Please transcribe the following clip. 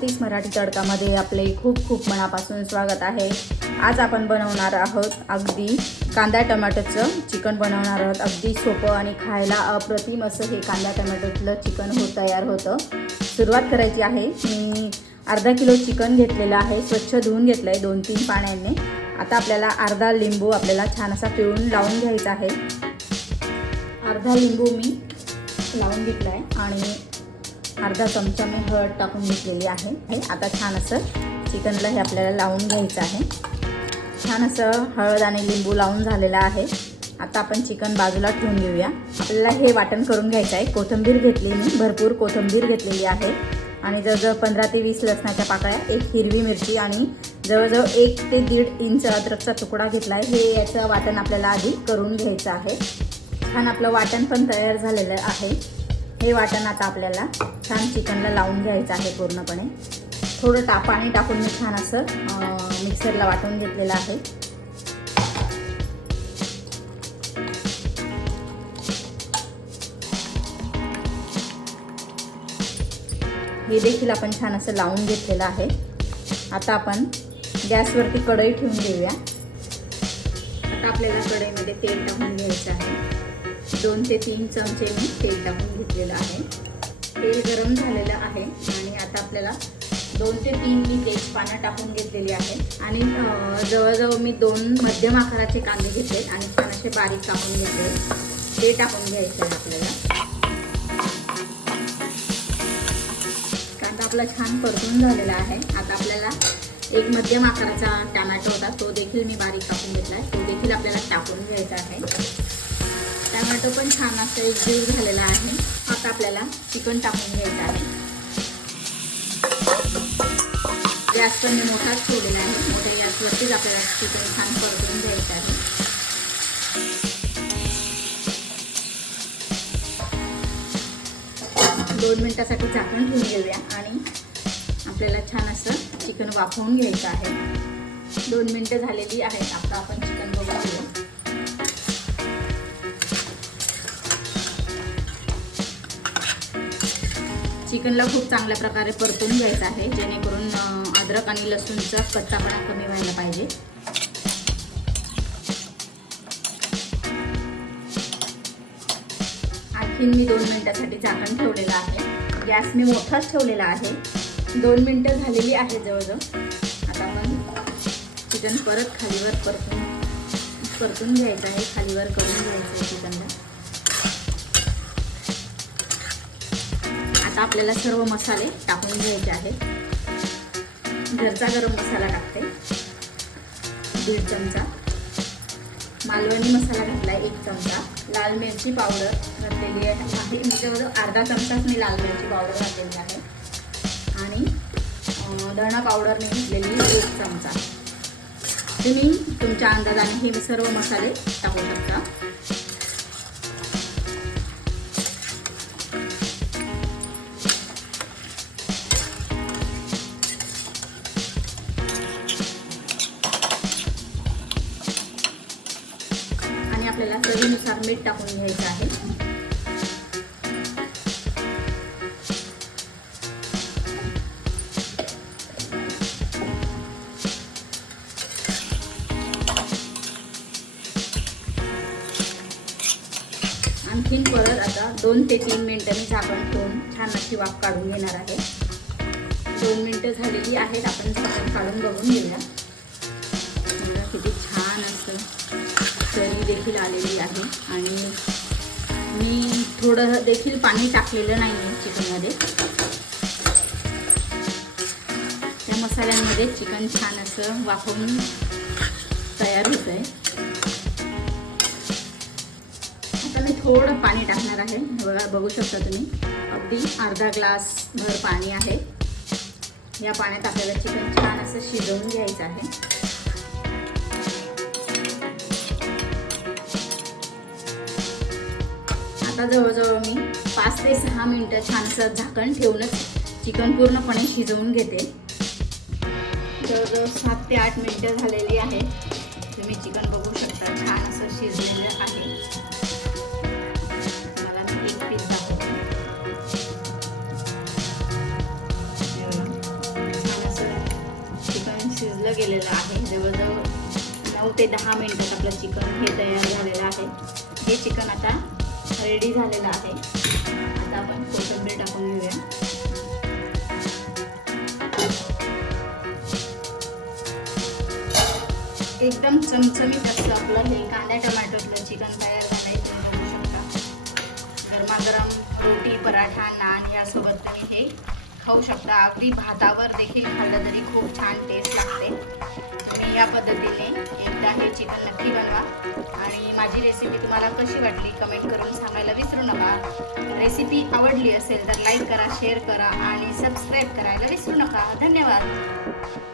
भारतीस मराठी तडकामध्ये आपले खूप खूप मनापासून स्वागत आहे. आज आपण बनवणार आहोत अगदी कांदा टमाटोचं चिकन बनवणार आहोत. अगदी सोपं आणि खायला अप्रतिम असं हे कांदा टमाटोतलं चिकन हो तयार होतं. सुरुवात करायची आहे. मी अर्धा किलो चिकन घेतलेलं आहे. स्वच्छ धुवून घेतलं आहे दोन तीन पाण्याने. आता आपल्याला अर्धा लिंबू आपल्याला छान असा पिळून लावून घ्यायचा आहे. अर्धा लिंबू मी लावून घेतला आहे आणि अर्धा चमचा मी हळद टाकून घेतलेली आहे. हे आता छान असं चिकनला हे आपल्याला लावून घ्यायचं आहे. छान असं हळद आणि लिंबू लावून झालेलं आहे. आता आपण चिकन बाजूला ठेवून घेऊया. आपल्याला हे वाटण करून घ्यायचं आहे. कोथिंबीर घेतली मी. भरपूर कोथिंबीर घेतलेली आहे. आणि जवळजवळ पंधरा ते वीस लसणाच्या पाकळ्या एक हिरवी मिरची आणि जवळजवळ एक ते दीड इंच अद्रकचा तुकडा घेतला आहे हे याचं वाटण आपल्याला आधी करून घ्यायचं आहे. छान आपलं वाटण पण तयार झालेलं आहे. हे वाटण आता आपल्याला छान चिकनला लावून घ्यायचं आहे पूर्णपणे. थोडं टा पाणी टाकून मी छान असं मिक्सरला वाटून घेतलेलं आहे. हे देखील आपण छान असं लावून घेतलेलं आहे. आता आपण गॅसवरती कढई ठेवून देऊया. आता आपल्याला कढईमध्ये तेल टाकून घ्यायचं आहे. दोन ते तीन चमचे मी तेल टाकून घेतलेलं आहे. तेल गरम झालेलं आहे आणि आता आपल्याला दोन ते तीन मी तेजपानं टाकून घेतलेली आहे. आणि जवळजवळ मी दोन मध्यम आकाराचे कांदे घेतले आणि छान असे बारीक कापून घेतले. ते टाकून घ्यायचे आहे आपल्याला. कांदा आपला छान परतून झालेला आहे. आता आपल्याला एक मध्यम आकाराचा टमॅटो होता तो देखील मी बारीक कापून घेतला आहे तो देखील आपल्याला टाकून घ्यायचा आहे. टोमॅटो पण छान असं एक जीव झालेला आहे. आता आपल्याला चिकन टाकून घ्यायचं आहे. गॅस पण मी मोठाच ठेवलेला आहे. मोठ्या गॅसवरतीच आपल्याला चिकन छान परतून घ्यायचं आहे. दोन मिनटासाठी झाकण ठेवून घेऊया आणि आपल्याला छान असं चिकन वाफवून घ्यायचं आहे. दोन मिनटं झालेली आहेत. आता आपण चिकन बघून घेऊ चिकनला खूप चांगल्या प्रकारे परतून घ्यायचं आहे जेणेकरून अद्रक आणि लसूणचा कच्चापणा कमी व्हायला पाहिजे. आणखीन मी दोन मिनिटासाठी झाकण ठेवलेलं आहे. गॅस मी मोठाच ठेवलेला आहे. दोन मिनटं झालेली आहे जवळजवळ. आता मग चिकन परत खालीवर परतून परतून घ्यायचं आहे खालीवर करून घ्यायचं आहे चिकनला. आता आपल्याला सर्व मसाले टाकून घ्यायचे आहेत. घरचा गरम मसाला टाकते. दीड चमचा. मालवणी मसाला घातला एक चमचा. लाल मिरची पावडर घातलेली आहे. आहे मी अर्धा चमचाच मी लाल मिरची पावडर घातलेली आहे. आणि धणा पावडर मी घेतलेली एक चमचा. तुम्ही तुमच्या अंदाजाने हे सर्व मसाले टाकू शकता. चवीनुसार मीठ टाकून घ्यायचं आहे. आणखीन परत आता दोन ते तीन मिनिटं मी झाकण ठेवून छान अशी वाफ काढून घेणार आहे. दोन मिनिटं झालेली आहेत आपण झाकण काढून बघून घेऊया. देखील आलेली आहे. आणि मी थोडं देखील पाणी टाकलेलं नाही आहे चिकनमध्ये. त्या मसाल्यांमध्ये चिकन छान असं वाफवून तयार होतं आहे आता मी थोडं पाणी टाकणार आहे. बघा बघू शकता तुम्ही. अगदी अर्धा ग्लास भर पाणी आहे. या पाण्यात आपल्याला चिकन छान असं शिजवून घ्यायचं आहे. आता जवळजवळ मी पाच ते सहा मिनटं छान असं झाकण ठेवूनच चिकन पूर्णपणे शिजवून घेते. जवळजवळ सात ते आठ मिनटं झालेली आहे. तुम्ही चिकन बघू शकता छान असं शिजलेलं आहे. मला गेलेलं आहे. जवळजवळ नऊ ते दहा मिनटात आपलं चिकन हे तयार झालेलं आहे. हे चिकन आता रेडी झालेलं आहे. आता आपण कोथिंबीर टाकून घेऊया. एकदम चमचमीत असतं आपलं हे कांदा टोमॅटोतलं चिकन तयार झालंय तुम्ही बघू शकता. गरमागरम रोटी पराठा नान यासोबत तुम्ही हे खाऊ शकता. अगदी भातावर देखील खाल्लं तरी खूप छान टेस्ट लागते. तुम्ही या पद्धतीने एकदा हे चिकन नक्की बनवा. आणि माझी रेसिपी तुम्हाला कशी वाटली कमेंट करून सांगायला विसरू नका. रेसिपी आवडली असेल तर लाईक करा शेअर करा आणि सबस्क्राईब करायला विसरू नका. धन्यवाद.